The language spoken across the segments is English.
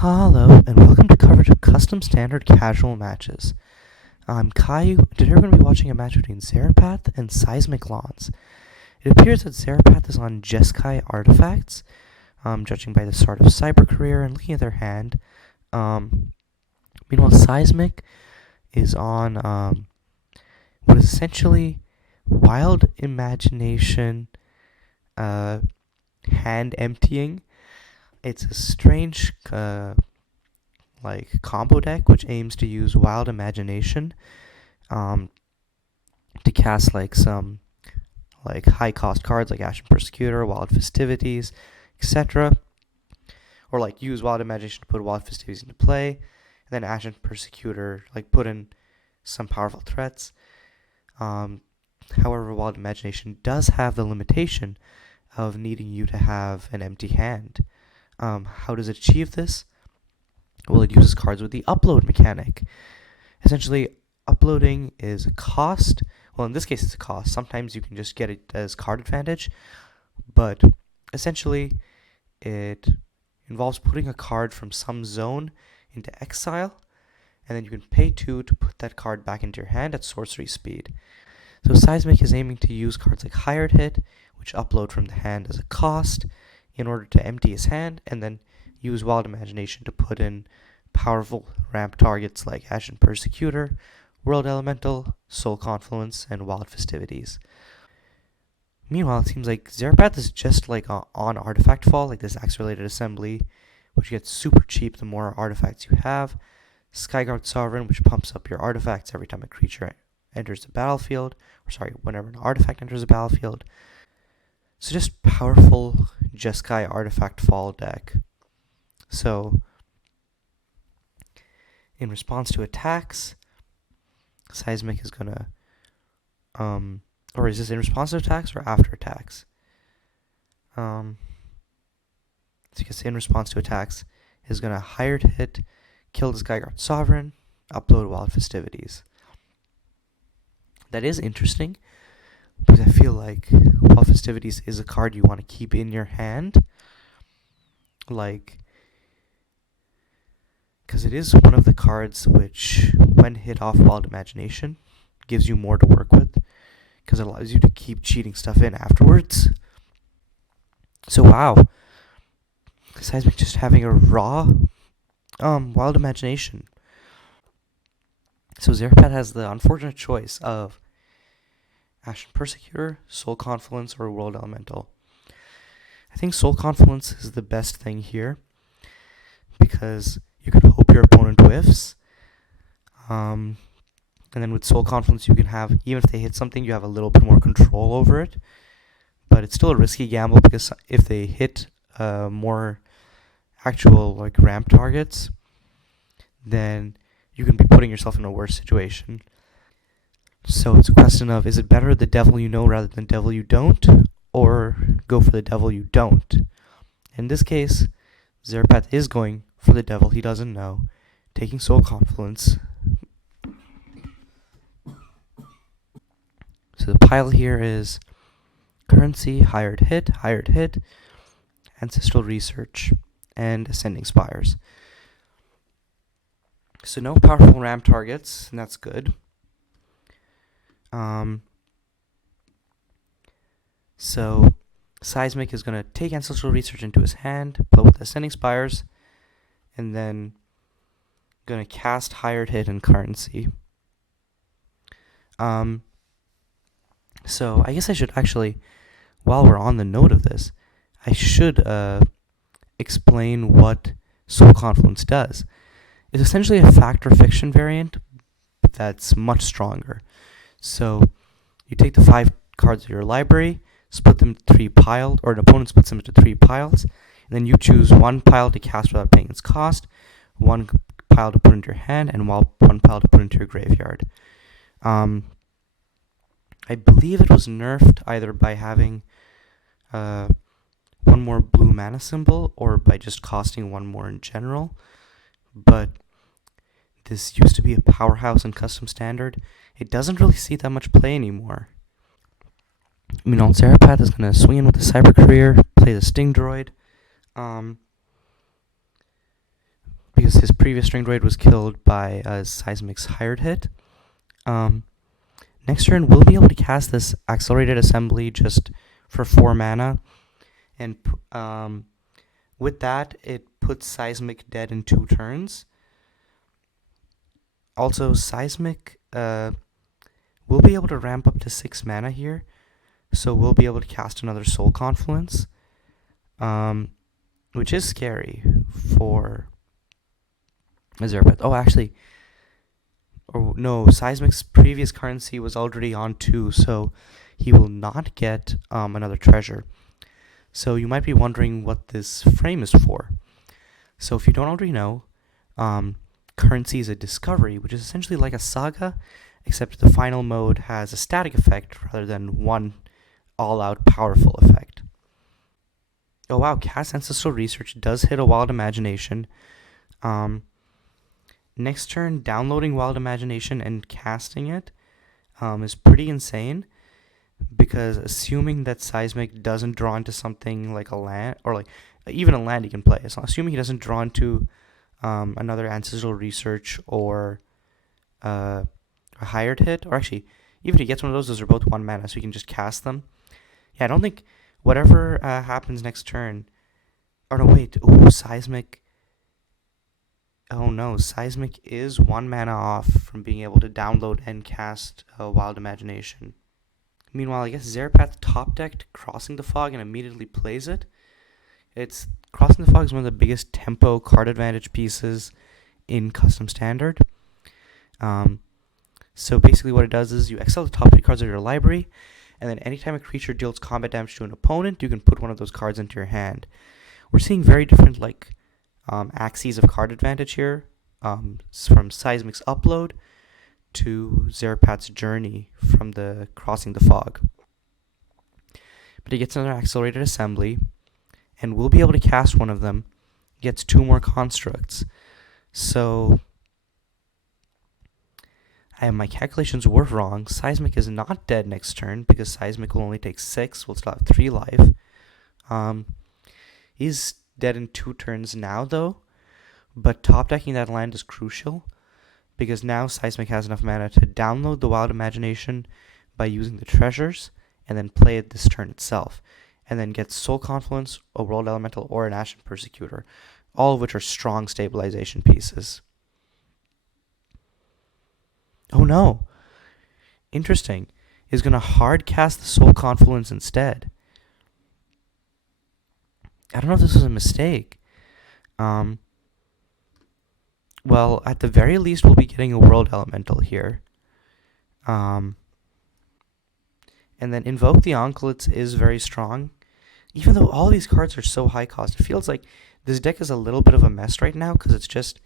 Hello, and welcome to coverage of custom standard casual matches. I'm Caillou, and today we're going to be watching a match between Zarepath and Seismic Lawns. It appears that Zarepath is on Jeskai artifacts, judging by the start of Cyber Career and looking at their hand. Meanwhile, Seismic is on what is essentially Wild Imagination hand emptying. It's a strange combo deck which aims to use Wild Imagination to cast some high cost cards like Ashen Persecutor, Wild Festivities, etc. Or use Wild Imagination to put Wild Festivities into play, and then Ashen Persecutor put in some powerful threats. However, Wild Imagination does have the limitation of needing you to have an empty hand. How does it achieve this? Well, it uses cards with the upload mechanic. Essentially, uploading is a cost. Well, in this case, it's a cost. Sometimes you can just get it as card advantage, but essentially, it involves putting a card from some zone into exile, and then you can pay 2 to put that card back into your hand at sorcery speed. So Seismic is aiming to use cards like Hired Hit, which upload from the hand as a cost, in order to empty his hand, and then use Wild Imagination to put in powerful ramp targets like Ashen Persecutor, World Elemental, Soul Confluence, and Wild Festivities. Meanwhile, it seems like Zarepath is just on Artifact Fall, this Axe-related assembly, which gets super cheap the more artifacts you have. Skyguard Sovereign, which pumps up your artifacts every time a creature enters the battlefield, whenever an artifact enters the battlefield. So just powerful Jeskai Artifact Fall deck. So, in response to attacks, Seismic is gonna, or is this in response to attacks or after attacks? So you can say in response to attacks is gonna Hired Hit, kill the Skyguard Sovereign, upload Wild Festivities. That is interesting, because I feel like Wild Festivities is a card you want to keep in your hand. Because it is one of the cards which, when hit off Wild Imagination, gives you more to work with, because it allows you to keep cheating stuff in afterwards. So wow, Seismic just having a raw Wild Imagination. So Zarepath has the unfortunate choice of Ashen Persecutor, Soul Confluence, or World Elemental. I think Soul Confluence is the best thing here, because you can hope your opponent whiffs, and then with Soul Confluence you can have, even if they hit something, you have a little bit more control over it, but it's still a risky gamble, because if they hit more actual ramp targets, then you can be putting yourself in a worse situation. So it's a question of, is it better the devil you know rather than devil you don't, or go for the devil you don't? In this case, Zarepath is going for the devil he doesn't know, taking Soul Confluence. So the pile here is Currency, Hired Hit, Ancestral Research, and Ascending Spires. So no powerful ramp targets, and that's good. So Seismic is going to take Ancestral Research into his hand, play with Ascending Spires, and then going to cast Hired Hit and Currency. So I guess I should actually, while we're on the note of this, I should explain what Soul Confluence does. It's essentially a fact or fiction variant, but that's much stronger. So you take the 5 cards of your library, split them into 3 piles, or an opponent splits them into 3 piles, and then you choose 1 pile to cast without paying its cost, 1 pile to put into your hand, and 1 pile to put into your graveyard. I believe it was nerfed either by having 1 more blue mana symbol, or by just costing 1 more in general, but this used to be a powerhouse in custom standard. It doesn't really see that much play anymore. Zarepath is going to swing in with the Cyber Career, play the Sting Droid, because his previous string droid was killed by Seismic's hired hit. Next turn, we'll be able to cast this Accelerated Assembly just for 4 mana, and with that, it puts Seismic dead in 2 turns. Also, Seismic will be able to ramp up to 6 mana here, so we'll be able to cast another Soul Confluence, which is scary for Zarepath. Oh, actually, or no, Seismic's previous currency was already on 2, so he will not get another treasure. So you might be wondering what this frame is for. So if you don't already know, currency is a discovery, which is essentially like a saga, except the final mode has a static effect rather than one all-out powerful effect. Oh wow, Cast Ancestral Research does hit a Wild Imagination. Next turn, downloading Wild Imagination and casting it is pretty insane, because assuming that Seismic doesn't draw into something like a land, or like even a land he can play, so assuming he doesn't draw into another Ancestral Research or a hired hit, or actually, even if he gets one of those are both 1 mana, so you can just cast them. Yeah, I don't think whatever happens next turn, or no, wait, Seismic. Oh no, Seismic is 1 mana off from being able to download and cast Wild Imagination. Meanwhile, I guess Zarepath top decked Crossing the Fog and immediately plays it. It's Crossing the Fog is one of the biggest tempo card advantage pieces in Custom Standard. So basically what it does is you exile the top 3 cards of your library, and then anytime a creature deals combat damage to an opponent, you can put one of those cards into your hand. We're seeing very different axes of card advantage here, from Seismic's Upload to Zarepath's Journey from the Crossing the Fog. But he gets another Accelerated Assembly, and we'll be able to cast one of them. He gets 2 more constructs. So my calculations were wrong. Seismic is not dead next turn, because Seismic will only take 6. We'll still have 3 life. He's dead in 2 turns now, though. But top decking that land is crucial, because now Seismic has enough mana to download the Wild Imagination by using the treasures, and then play it this turn itself, and then get Soul Confluence, a World Elemental, or an Ashen Persecutor, all of which are strong stabilization pieces. Oh no! Interesting. He's going to hard cast the Soul Confluence instead. I don't know if this was a mistake. Well, at the very least, we'll be getting a World Elemental here. And then Invoke the Onklets is very strong. Even though all these cards are so high cost, it feels like this deck is a little bit of a mess right now, because it's just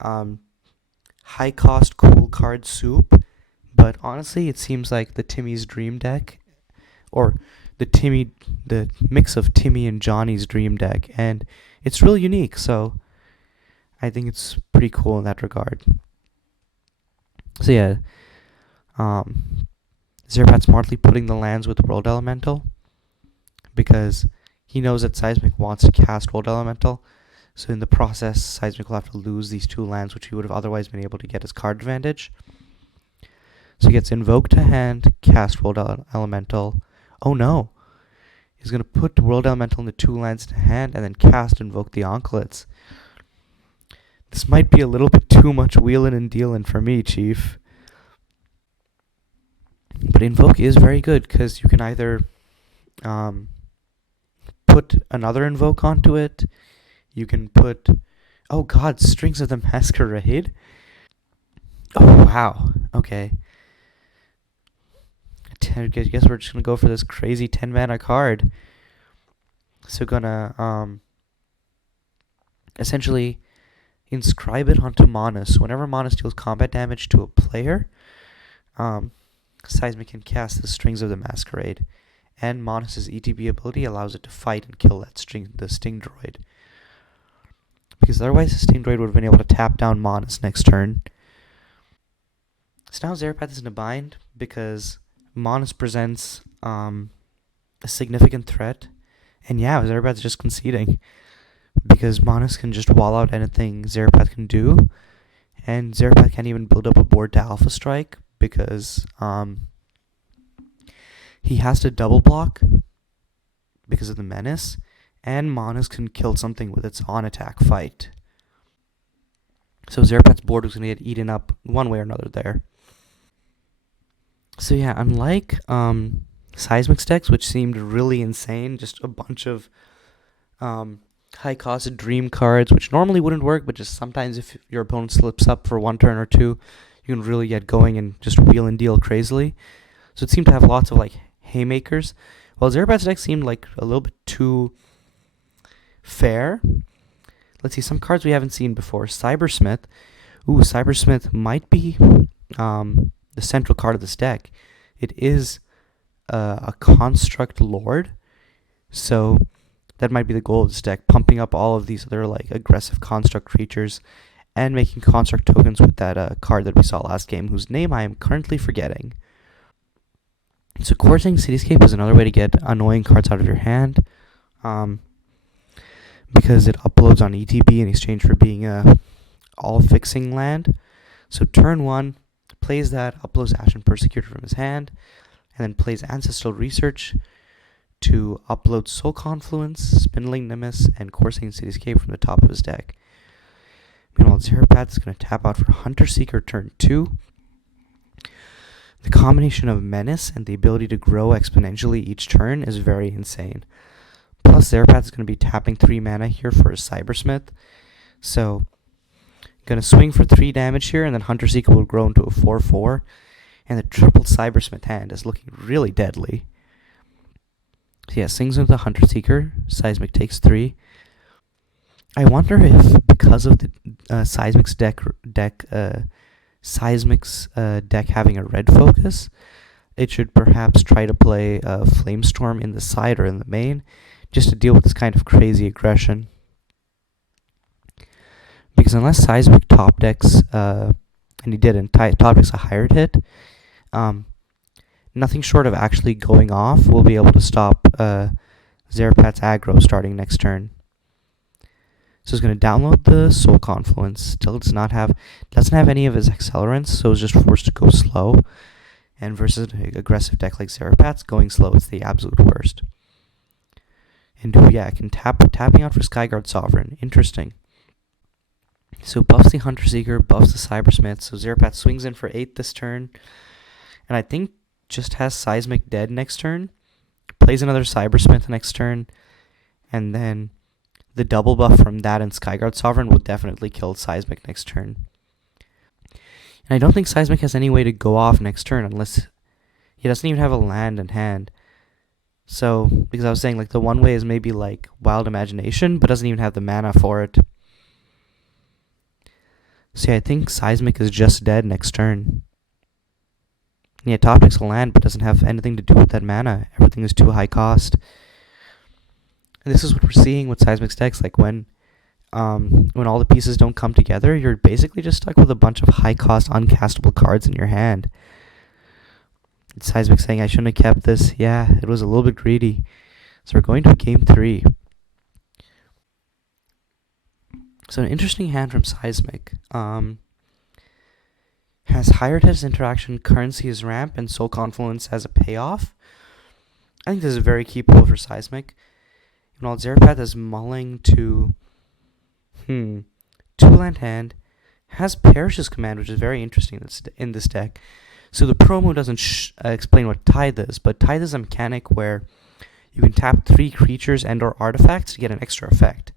high cost, cool card soup. But honestly, it seems like the Timmy's Dream deck, or the mix of Timmy and Johnny's Dream deck, and it's really unique, so I think it's pretty cool in that regard. So yeah, Zarepath smartly putting the lands with World Elemental, because he knows that Seismic wants to cast World Elemental, so in the process, Seismic will have to lose these 2 lands, which he would have otherwise been able to get as card advantage. So he gets Invoke to hand, cast World Elemental. Oh no! He's going to put the World Elemental in the 2 lands to hand, and then cast Invoke the Onklets. This might be a little bit too much wheelin' and dealin' for me, Chief. But Invoke is very good, because you can either put another Invoke onto it. You can put, oh god, Strings of the Masquerade? Oh wow, okay. I guess we're just going to go for this crazy 10 mana card. So gonna essentially inscribe it onto Manus. Whenever Manus deals combat damage to a player, Seismic can cast the Strings of the Masquerade, and Manus' ETB ability allows it to fight and kill the Sting Droid. Because otherwise the Sting Droid would have been able to tap down Manus next turn. So now Zarepath is in a bind, because Manus presents a significant threat, and yeah, Zarepath's just conceding. because Monas can just wall out anything Zarepath can do, and Zarepath can't even build up a board to Alpha Strike because he has to double block because of the menace, and Monas can kill something with its on-attack fight. So Zarepath's board was going to get eaten up one way or another there. So yeah, unlike Seismic's decks, which seemed really insane, just a bunch of high-cost dream cards, which normally wouldn't work, but just sometimes if your opponent slips up for one turn or two, you can really get going and just wheel and deal crazily. So it seemed to have lots of haymakers. Well, Zarepath's deck seemed like a little bit too fair. Let's see, some cards we haven't seen before. Cybersmith. Ooh, Cybersmith might be the central card of this deck. It is a construct lord, so that might be the goal of this deck, pumping up all of these other aggressive construct creatures and making construct tokens with that card that we saw last game, whose name I am currently forgetting. So Coursing Cityscape is another way to get annoying cards out of your hand, because it uploads on ETB in exchange for being a all-fixing land. So turn 1, plays that, uploads Ashen Persecutor from his hand, and then plays Ancestral Research to upload Soul Confluence, Spindling Nimbus, and Coursing Cityscape from the top of his deck. Meanwhile, Zarepath is going to tap out for Hunter Seeker turn 2. The combination of Menace and the ability to grow exponentially each turn is very insane. Plus, Zarepath is going to be tapping 3 mana here for his Cybersmith. So, going to swing for 3 damage here, and then Hunter Seeker will grow into a 4/4. And the triple Cybersmith hand is looking really deadly. So yeah, swings into the Hunter Seeker. Seismic takes 3. I wonder if, because of the Seismic's deck having a red focus, it should perhaps try to play Flamestorm in the side or in the main, just to deal with this kind of crazy aggression. Because unless Seismic top decks, and he didn't, top decks a hired hit, nothing short of actually going off will be able to stop Zarepath's aggro starting next turn. So he's going to download the Soul Confluence. Still doesn't have any of his accelerants, so he's just forced to go slow. And versus an aggressive deck like Zarepath's, going slow is the absolute worst. And tapping out for Skyguard Sovereign. Interesting. So buffs the Hunter Seeker, buffs the Cybersmith. So Zarepath swings in for 8 this turn. And I think just has Seismic dead next turn. Plays another Cybersmith next turn. And then the double buff from that and Skyguard Sovereign will definitely kill Seismic next turn. And I don't think Seismic has any way to go off next turn unless he doesn't even have a land in hand. So, because I was saying the one way is maybe Wild Imagination, but doesn't even have the mana for it. So yeah, I think Seismic is just dead next turn. Yeah, top deck's a land, but doesn't have anything to do with that mana. Everything is too high cost. And this is what we're seeing with Seismic's decks, when all the pieces don't come together, you're basically just stuck with a bunch of high-cost, uncastable cards in your hand. It's Seismic saying, I shouldn't have kept this. Yeah, it was a little bit greedy. So we're going to game 3. So an interesting hand from Seismic. Has Hired Head's interaction, Currency as ramp, and Soul Confluence as a payoff. I think this is a very key pull for Seismic. While Zarepath is mulling to 2-land hand, has Perish's Command, which is very interesting in this deck. So the promo doesn't explain what Tithe is, but Tithe is a mechanic where you can tap 3 creatures and or artifacts to get an extra effect.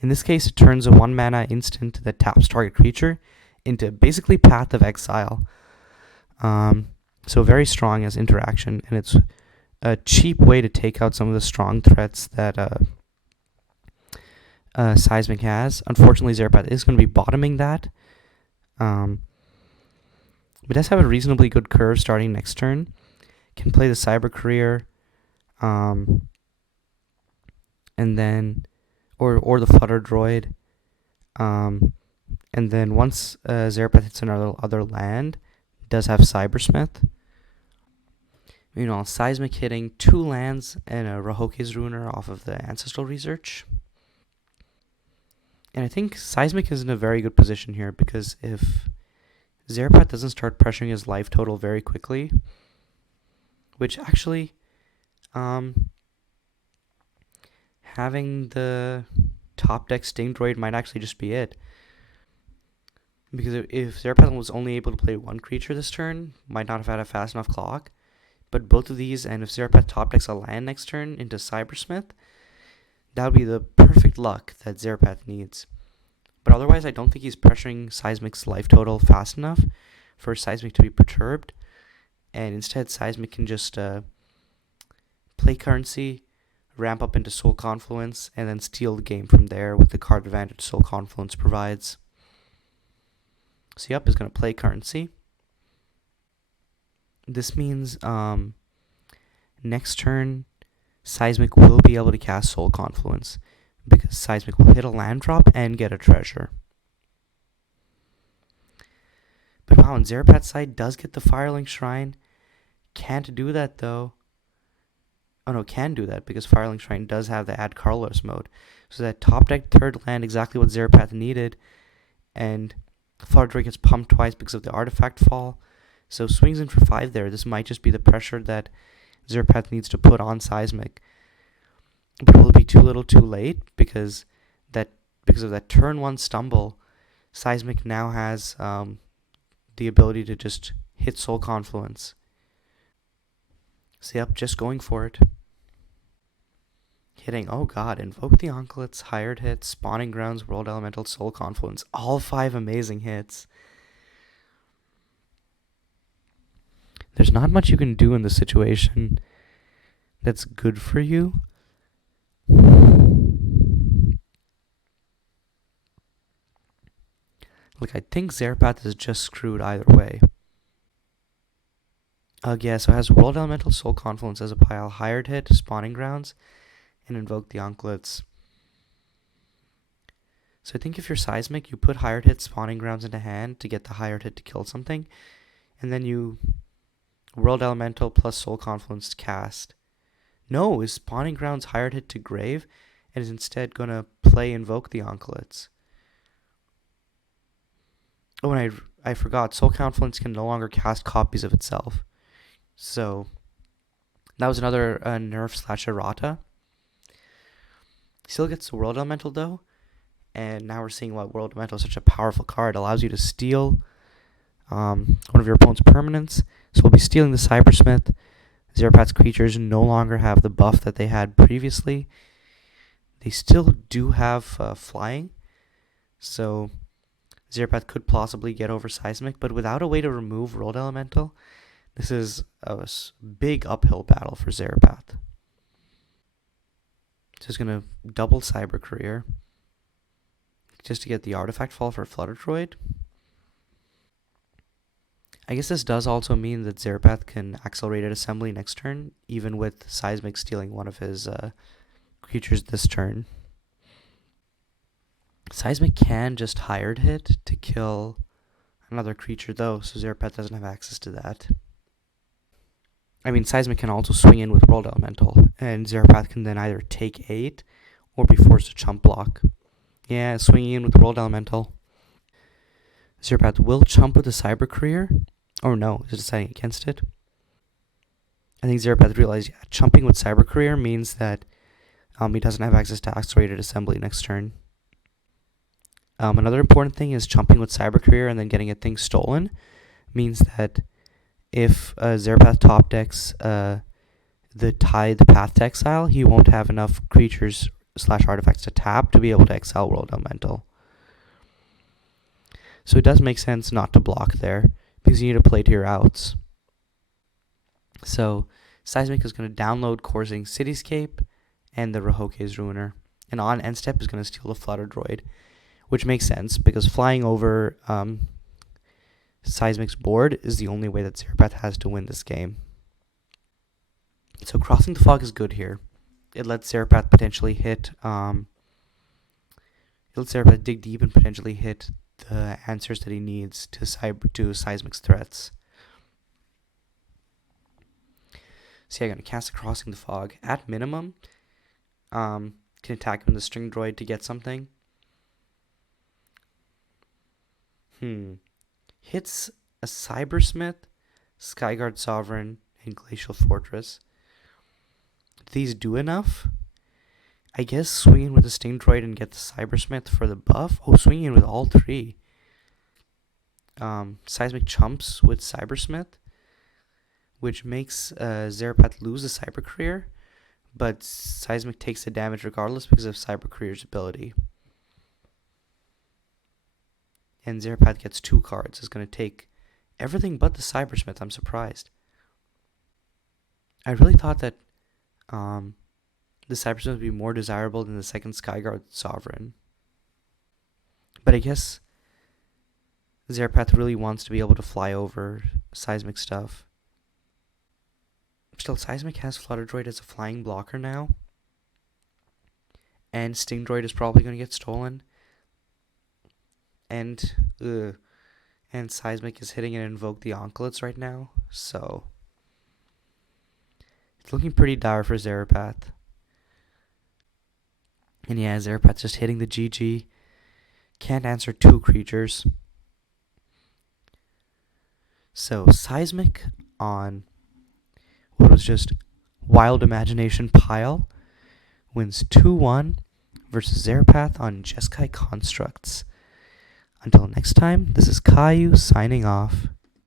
In this case, it turns a 1-mana instant that taps target creature into basically Path of Exile. So very strong as interaction, and it's a cheap way to take out some of the strong threats that Seismic has. Unfortunately, Zarepath is going to be bottoming that. But does have a reasonably good curve starting next turn. Can play the Cyber Career, and then or the Flutter Droid. And then once Zarepath hits another other land, does have Cybersmith. Seismic hitting 2 lands and a Rahoke's Ruiner off of the Ancestral Research. And I think Seismic is in a very good position here, because if Zarepath doesn't start pressuring his life total very quickly, which actually, having the top deck Sting Droid might actually just be it. Because if Zarepath was only able to play one creature this turn, might not have had a fast enough clock. But both of these, and if Zarepath top decks a land next turn into Cybersmith, that would be the perfect luck that Zarepath needs. But otherwise, I don't think he's pressuring Seismic's life total fast enough for Seismic to be perturbed. And instead, Seismic can just play currency, ramp up into Soul Confluence, and then steal the game from there with the card advantage Soul Confluence provides. So yep, is going to play currency. This means next turn, Seismic will be able to cast Soul Confluence, because Seismic will hit a land drop and get a treasure. But wow, on Zarepath's side does get the Firelink Shrine. Can't do that though. Oh no, can do that, because Firelink Shrine does have the Add Carlos mode. So that top deck third land, exactly what Zarepath needed. And Flutter Droid gets pumped twice because of the artifact fall. So swings in for 5 there. This might just be the pressure that Zarepath needs to put on Seismic. But will it be too little too late? Because of that turn 1 stumble, Seismic now has the ability to just hit Soul Confluence. So yep, just going for it. Hitting, oh god, Invoke the Onklets, Hired Hit, Spawning Grounds, World Elemental, Soul Confluence. All 5 amazing hits. There's not much you can do in this situation that's good for you. Like, I think Zarepath is just screwed either way. Yeah, so it has World Elemental, Soul Confluence as a pile, Hired Hit, Spawning Grounds, and Invoke the Onklets. So I think if you're Seismic, you put Hired Hit, Spawning Grounds into hand to get the Hired Hit to kill something, and then you World Elemental plus Soul Confluence to cast. No, is Spawning Grounds Hired Hit to grave, and is instead going to play Invoke the Onklets. Oh, and I forgot, Soul Confluence can no longer cast copies of itself. So that was another nerf / errata. Still gets the World Elemental though, and now we're seeing why World Elemental is such a powerful card. It allows you to steal one of your opponent's permanents. So we'll be stealing the Cybersmith. Zarepath's creatures no longer have the buff that they had previously. They still do have flying, so Zarepath could possibly get over Seismic, but without a way to remove World Elemental, this is a big uphill battle for Zarepath. So he's going to double Cyber Courier just to get the artifact fall for Flutter Droid. I guess this does also mean that Zarepath can Accelerated Assembly next turn, even with Seismic stealing one of his creatures this turn. Seismic can just Hired Hit to kill another creature though, so Zarepath doesn't have access to that. I mean, Seismic can also swing in with World Elemental, and Zarepath can then either take 8 or be forced to chump block. Yeah, swinging in with World Elemental. Zarepath will chump with the Cyber Courier. Or no, is it deciding against it? I think Zarepath realized chumping with Cyber Courier means that he doesn't have access to Accelerated Assembly next turn. Another important thing is chumping with Cyber Courier and then getting a thing stolen means that if Zarepath top decks the Path to Exile, he won't have enough creatures / artifacts to tap to be able to exile World Elemental. So it does make sense not to block there, because you need to play to your outs. So Seismic is going to download Coursing Cityscape and the Rahoke's Ruiner, and on end step is going to steal the Flutter Droid, which makes sense because flying over Seismic's board is the only way that Zarepath has to win this game. So Crossing the Fog is good here. It lets Zarepath potentially hit. It lets Zarepath dig deep and potentially hit the answers that he needs to Seismic's threats. So yeah, I'm going to cast a Crossing the Fog. At minimum, can attack him with the String Droid to get something. Hits a Cybersmith, Skyguard Sovereign, and Glacial Fortress. These do enough? I guess swing in with the Sting Droid and get the Cybersmith for the buff? Oh, swing in with all three. Seismic chumps with Cybersmith, which makes Zarepath lose a Cyber Career, but Seismic takes the damage regardless because of Cyber Career's ability. And Zarepath gets 2 cards. It's going to take everything but the Cybersmith. I'm surprised. I really thought that the Cybersmith would be more desirable than the second Skyguard Sovereign. But I guess Zarepath really wants to be able to fly over Seismic stuff. Still, Seismic has Flutter Droid as a flying blocker now. And Sting Droid is probably going to get stolen. And Seismic is hitting and invoke the Oncolids right now. So it's looking pretty dire for Zarepath. And yeah, Zarepath just hitting the GG. Can't answer 2 creatures. So Seismic on what was just Wild Imagination Pile wins 2-1 versus Zarepath on Jeskai Constructs. Until next time, this is Caillou signing off.